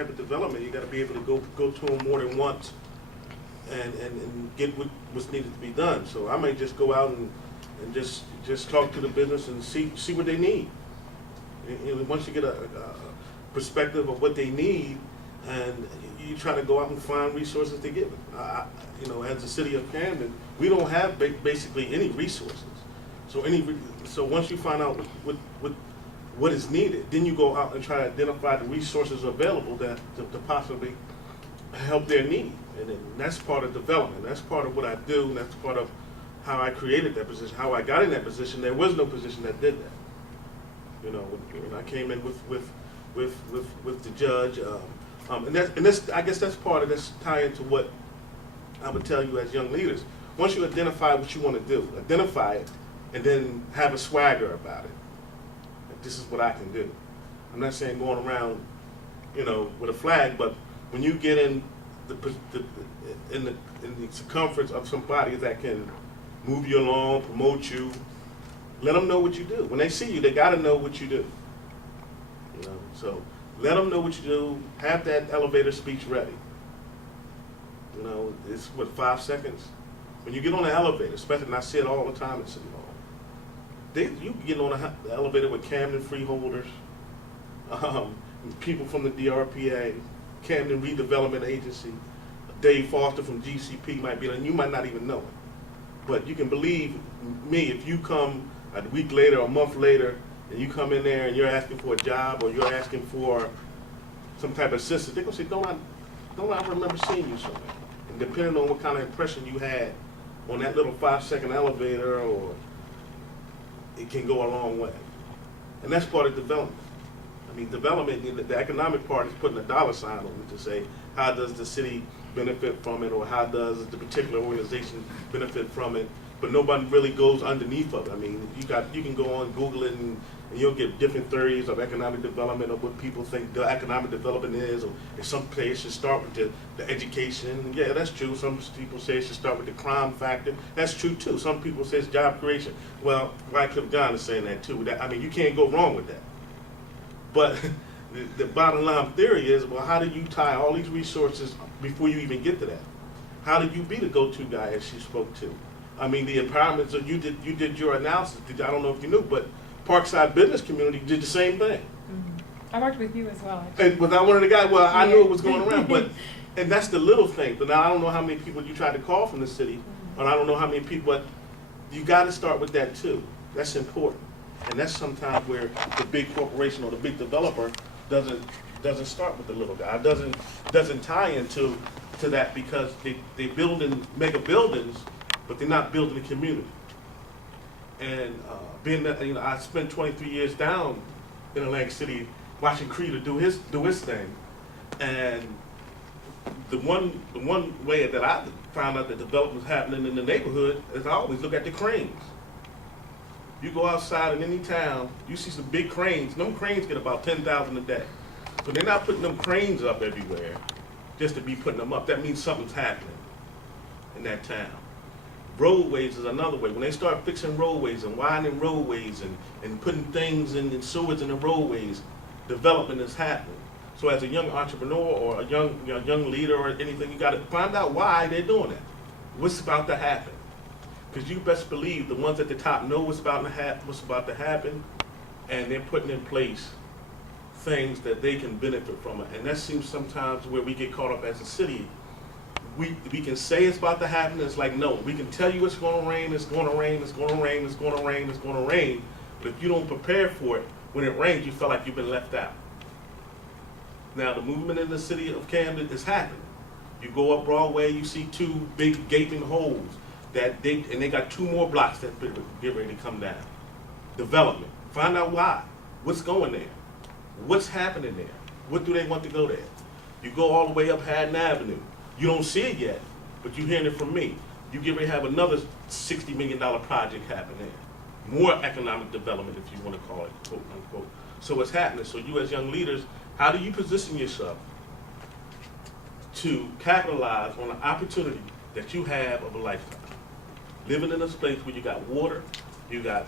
type of development, you got to be able to go to them more than once and get what's needed to be done. So I might just go out and just talk to the business and see what they need. And once you get a perspective of what they need, and you try to go out and find resources to give it. As the city of Camden, we don't have basically any resources. So once you find out what is needed, then you go out and try to identify the resources available to possibly help their need. And then that's part of development. That's part of what I do, and that's part of how I created that position, how I got in that position. There was no position that did that. When I came in with the judge, and that's I guess that's part of this tie into what I would tell you as young leaders. Once you identify what you want to do, identify it, and then have a swagger about it. Like, this is what I can do. I'm not saying going around, with a flag, but when you get in the circumference of somebody that can move you along, promote you, let them know what you do. When they see you, they got to know what you do. So let them know what you do. Have that elevator speech ready. It's 5 seconds. When you get on the elevator, especially, and I see it all the time at City Hall, you can get on the elevator with Camden freeholders, people from the DRPA, Camden Redevelopment Agency, Dave Foster from GCP might be there, and you might not even know it. But you can believe me, if you come a week later or a month later, and you come in there and you're asking for a job or you're asking for some type of assistance, they're going to say, don't I remember seeing you somewhere? And depending on what kind of impression you had on that little 5-second elevator, or it can go a long way. And that's part of development. Development, the economic part is putting a dollar sign on it to say, how does the city benefit from it, or how does the particular organization benefit from it? But nobody really goes underneath of it. You can go on Google it and you'll get different theories of economic development, or what people think the economic development is, or if some place should start with the education. Yeah, that's true. Some people say it should start with the crime factor. That's true too. Some people say it's job creation. Well, Wycliffe John is saying that too. You can't go wrong with that. But the bottom line theory is, well, how do you tie all these resources before you even get to that? How did you be the go-to guy, as she spoke to? The empowerment, so you did your analysis. I don't know if you knew, but Parkside Business Community did the same thing. Mm-hmm. I worked with you as well. And was I one of the guys? Well, I knew it was going around, and that's the little thing. But now I don't know how many people you tried to call from the city, and I don't know how many people, but you got to start with that too. That's important. And that's sometimes where the big corporation or the big developer doesn't start with the little guy. Doesn't tie into that, because they build in mega buildings, but they're not building the community. And being that I spent 23 years down in Atlantic City watching Creeder do his thing, and the one way that I found out that development was happening in the neighborhood is I always look at the cranes. You go outside in any town, you see some big cranes. Them cranes get about 10,000 a day. So they're not putting them cranes up everywhere just to be putting them up. That means something's happening in that town. Roadways is another way. When they start fixing roadways and widening roadways and putting things in sewers in the roadways, development is happening. So as a young entrepreneur or a young leader or anything, you got to find out why they're doing that. What's about to happen? Because you best believe the ones at the top know what's about to happen, and they're putting in place things that they can benefit from it. And that seems sometimes where we get caught up as a city. We can say it's about to happen. It's like, no, we can tell you it's going to rain, it's going to rain, it's going to rain, it's going to rain, it's going to rain. But if you don't prepare for it, when it rains, you feel like you've been left out. Now, the movement in the city of Camden is happening. You go up Broadway, you see 2 big gaping holes. And they got 2 more blocks that get ready to come down. Development. Find out why. What's going there? What's happening there? What do they want to go there? You go all the way up Haddon Avenue. You don't see it yet, but you're hearing it from me. You get ready to have another $60 million project happen there. More economic development, if you want to call it, quote unquote. So what's happening? So you as young leaders, how do you position yourself to capitalize on the opportunity that you have of a lifetime? Living in a place where you got water, you got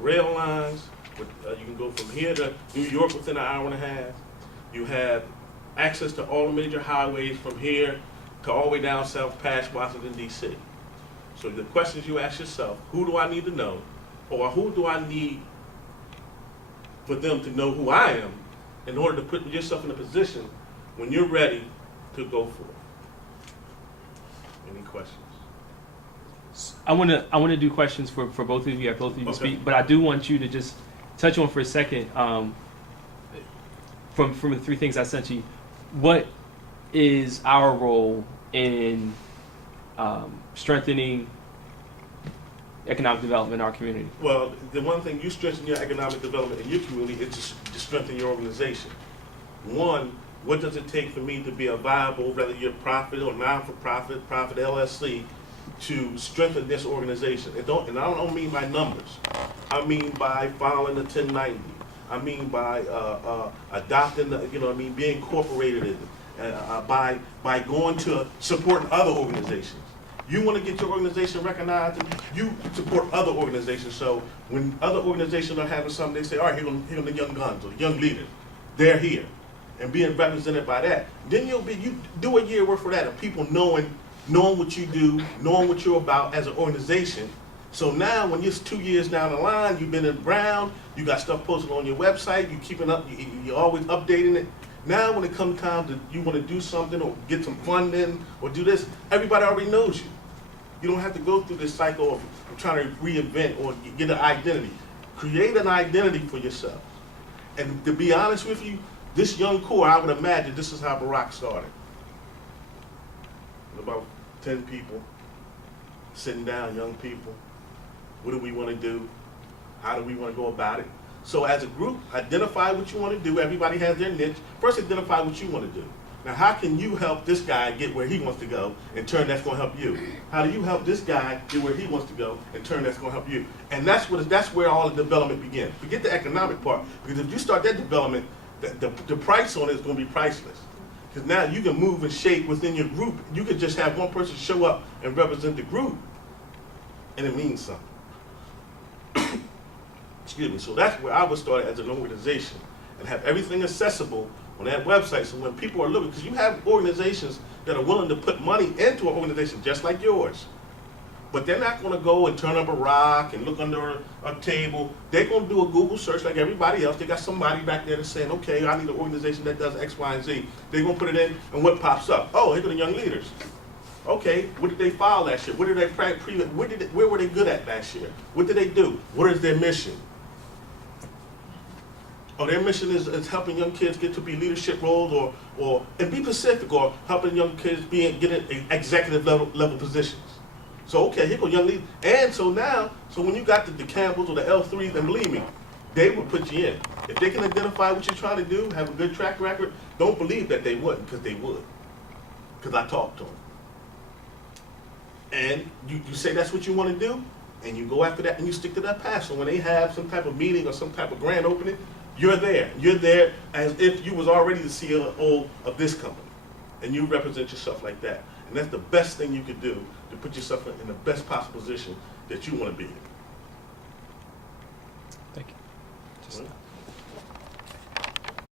rail lines, you can go from here to New York within an hour and a half. You have access to all the major highways from here to all the way down south past Washington, D.C. So the questions you ask yourself, who do I need to know? Or who do I need for them to know who I am in order to put yourself in a position when you're ready to go for it? Any questions? I want to do questions for both of you. Have both of you Okay. speak, but I do want you to just touch on for a second from the three things I sent you. What is our role in strengthening economic development in our community? Well, the one thing you strengthen your economic development in your community is to strengthen your organization. One, what does it take for me to be a viable, whether you're profit or non-for-profit, profit LLC, to strengthen this organization? And I don't mean by numbers. I mean by filing a 1090. I mean by adopting, being incorporated in, by going to supporting other organizations. You want to get your organization recognized, you support other organizations. So when other organizations are having something, they say, all right, here are the young guns or the young leaders. They're here. And being represented by that. Then you do a year worth for that of people knowing what you do, knowing what you're about as an organization. So now when you're 2 years down the line, you've been around, you got stuff posted on your website, you keeping up, you're always updating it. Now when it comes time to you want to do something or get some funding or do this, everybody already knows you. You don't have to go through this cycle of trying to reinvent or get an identity. Create an identity for yourself. And to be honest with you, this young core, I would imagine this is how Barack started. About 10 people, sitting down, young people. What do we want to do? How do we want to go about it? So as a group, identify what you want to do. Everybody has their niche. First, identify what you want to do. Now, how can you help this guy get where he wants to go? In turn, that's going to help you. How do you help this guy get where he wants to go? In turn, that's going to help you. And that's where all the development begins. Forget the economic part, because if you start that development, the price on it is going to be priceless. Because now you can move and shape within your group. You could just have one person show up and represent the group, and it means something. Excuse me. So that's where I would start as an organization and have everything accessible on that website. So when people are looking, because you have organizations that are willing to put money into an organization just like yours, but they're not going to go and turn up a rock and look under a table. They're going to do a Google search like everybody else. They got somebody back there that's saying, okay, I need an organization that does X, Y, and Z. They're going to put it in, and what pops up? Oh, here are the young leaders. Okay, what did they file last year? What did they where were they good at last year? What did they do? What is their mission? Oh, their mission is helping young kids get to be leadership roles and be Pacific, or helping young kids get in executive level positions. So okay, here go young leaders. And so now, when you got the Campbells or the L3s, then believe me, they will put you in. If they can identify what you're trying to do, have a good track record, don't believe that they wouldn't, because they would. Because I talked to them. And you say that's what you want to do, and you go after that, and you stick to that path. So when they have some type of meeting or some type of grand opening, you're there. You're there as if you was already the CEO of this company, and you represent yourself like that. And that's the best thing you could do to put yourself in the best possible position that you want to be in.